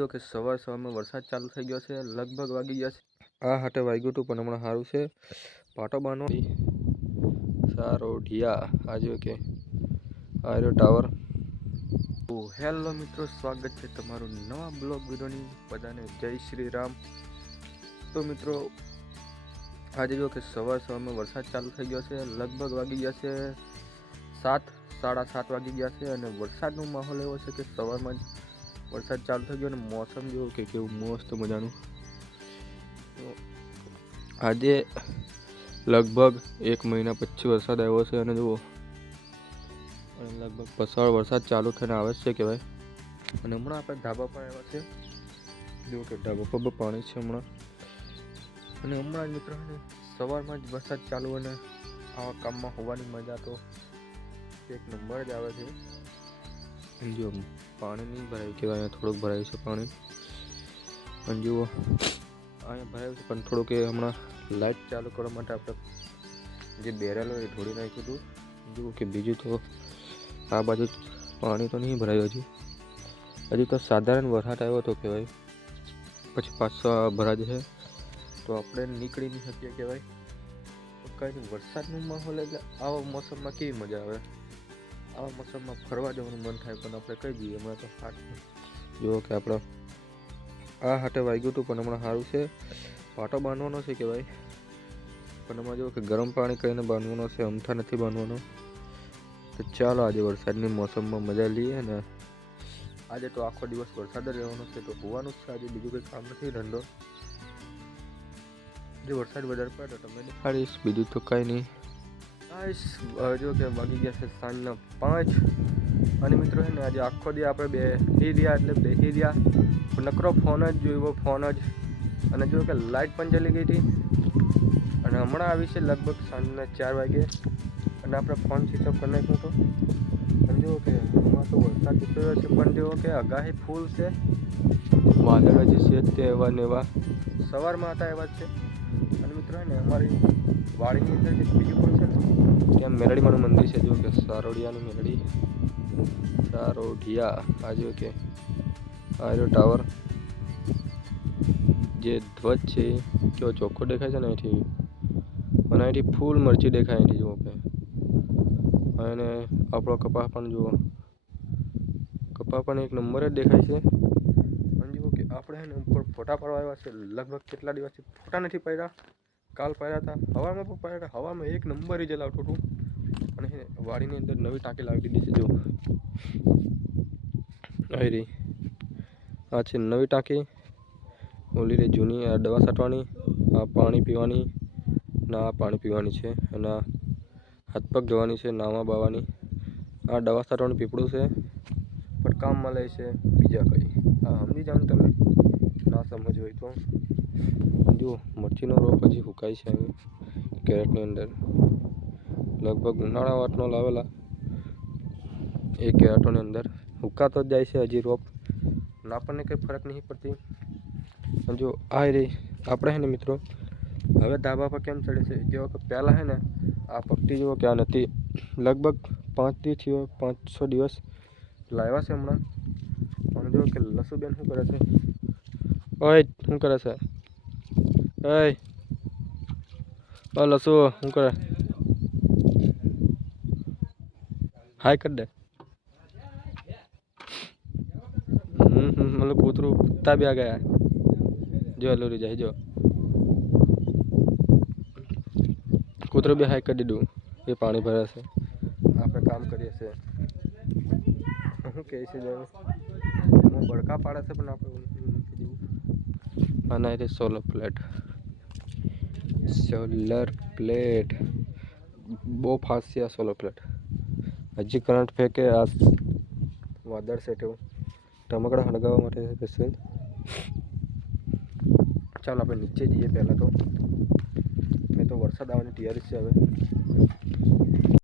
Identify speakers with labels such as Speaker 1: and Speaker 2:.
Speaker 1: જો કે સવાર સવારમાં વરસાદ ચાલુ થઈ ગયો છે, લગભગ વાગી ગયા છે. આ હાટે વાગ્યું હતું પણ હમણાં સારું છે. પાટો બાનો સારો ઢિયા. આ જો કે આ રહ્યો ટાવર. તો હેલો મિત્રો, સ્વાગત છે તમારું નવા બ્લોગ વિડીયોની બધાને જય શ્રી રામ. તો મિત્રો, આજે જો કે સવાર સવારમાં વરસાદ ચાલુ થઈ ગયો છે, લગભગ વાગી ગયા છે સાત, સાડા સાત વાગી ગયા છે અને વરસાદનો માહોલ એવો છે કે સવારમાં જ વરસાદ ચાલુ થઈ ગયો અને મોસમ જેવું કે કેવું મસ્ત મજાનું. આજે લગભગ એક મહિના પછી વરસાદ આવ્યો છે અને જુઓ. લગભગ પસાળ વરસાદ ચાલુ થઈને આવે છે કહેવાય. અને હમણાં આપણે ધાબા પર આવ્યા છે. જુઓ કે ધાબા પર પાણી છે હમણાં. અને હમણાં મિત્રો સવારમાં જ વરસાદ ચાલુ અને આવા કામમાં હોવાની મજા તો એક નંબર જ આવે છે. જો પાણી નહીં ભરાયું કહેવાય અહીંયા થોડુંક ભરાયું છે પાણી અને જુઓ અહીંયા ભરાયું છે પણ થોડુંક એ હમણાં લાઇટ ચાલુ કરવા માટે આપણે જે બેરેલ હોય એ ઢોળી નાખ્યું હતું જુઓ કે બીજું તો આ બાજુ પાણી તો નહીં ભરાયું હજી હજી તો સાધારણ વરસાદ આવ્યો હતો કહેવાય પછી પાછો ભરા છે તો આપણે નીકળી નહીં શકીએ કહેવાય કાંઈ નહીં વરસાદનો માહોલ એટલે આવા મોસમમાં કેવી મજા આવે આવા મોસમમાં ફરવા જવાનું મન થાય પણ આપણે કહી દઈએ હમણાં તો હાટ જુઓ કે આપણે આ હાટે વાગ્યું હતું પણ હમણાં સારું છે. પાટો બાંધવાનો છે કહેવાય. પણ એમાં જુઓ કે ગરમ પાણી કરીને બાંધવાનો છે, અમથા નથી બાંધવાનો. તો ચાલો આજે વરસાદની મોસમમાં મજા લઈએ ને આજે તો આખો દિવસ વરસાદ જ રહેવાનો છે, તો હોવાનું છે આજે બીજું કંઈ કામ નથી, ધંધો. જે વરસાદ વધારે પડે તો તમને દેખાડીશ, બીજું તો કાંઈ નહીં. ગાઈસ જો કે વાગી ગયા છે સાંજના પાંચ. અને મિત્રો છે ને, આજે આખો દી આપણે બેસી રહ્યા એટલે બેસી રહ્યા. નકરો ફોન જ જોયો, ફોન જ. અને જો કે લાઇટ પણ ચલી ગઈ હતી. અને હમણાં આવી છે લગભગ સાંજના ચાર વાગે. અને આપણે ફોન સ્વિચ ઓફ કરી નાખ્યો હતો. અને જુઓ કે હમણાં તો વરસાદ ઉતર્યો છે, પણ જુઓ કે આગાહી ફૂલ છે. વાદળ હજી છે તે એવા ને એવા. સવારમાં હતા એવા જ છે. અને મિત્રો ને અમારી વાડીની અંદર જે બીજું પણ છે ને, ત્યાં મેરડીમાનું મંદિર છે, જો કે સારોડિયાની મેરડી, સારોઢિયા, આ જો કે, આ રહ્યો ટાવર. જે ધ્વજ છે, કેવો ચોખ્ખો દેખાય છે ને અહીંથી. અને અહીંથી ફૂલ મરચી દેખાય અહીંથી, જુઓ કે. અને આપણો કપાસ પણ જુઓ. કપાસ પણ એક નંબર જ દેખાય છે. આપણે એને ઉપર ફોટા પાડવા આવ્યા છે. લગભગ કેટલા દિવસથી ફોટા નથી પાડ્યા? કાલ પાડ્યા હતા. હવામાં પણ પાડ્યા હવામાં એક નંબર રિઝલ્ટ આવતું હતું. અને હે વાડીની અંદર નવી ટાંકી લાવી દીધી છે જો આવી રહી. આ છે નવી ટાંકી. ઓલી રે જૂની. આ દવા છાંટવાની, આ પાણી પીવાની, ના આ પાણી પીવાની છે. અને હાથ પગ ધોવાની છે નાવા બાવાની આ દવા છાંટવાનું પીપળું છે, પણ કામમાં લે છે બીજા કંઈ. આ સમજી જાઓ તમે. સમજ હોય તો. જુઓ મરચીનો રોપ હજી હુકાય છે અહીં, કેરેટની અંદર. લગભગ ઉનાળા વાટનો લાવેલા. એ કેરેટોની અંદર હુકાતો જ જાય છે હજી રોપ. આપણને કંઈ ફરક નહીં પડતી. જો, આ રહી આપણે હે ને મિત્રો, હવે ધાબા પર કેમ ચડે છે? જેવો કે પહેલાં હે ને, આ પટ્ટી જેવો કે આ નથી. લગભગ પાંચ છ દિવસ લાવ્યા છે હમણાં. પણ જો કે લસુબેન શું કરે છે? ઓય, શું કરે છે? ઓય. ઓ શું શું કરે? હાય, કર દે. મતલબ કૂતરું કૂતરા બી આ ગયા. જો, લોરી જાય, જો. કૂતરું બી હાય કરી દીધું. એ પાણી ભરે છે. આપણે કામ કરીએ છીએ. શું કહે છે બડકા પાડે છે પણ આપણે આના રીતે સોલર પ્લેટ સોલર પ્લેટ બહુ ફાસ્ટ છે આ સોલર પ્લેટ હજી કરંટ ફેંકે આ વાદળ સેટ એવું રમકડા હળગાવવા માટે સ્પેશિયલ ચાલો આપણે નીચે જઈએ પહેલાં તો. મેં તો વરસાદ આવવાની તૈયારી છે હવે.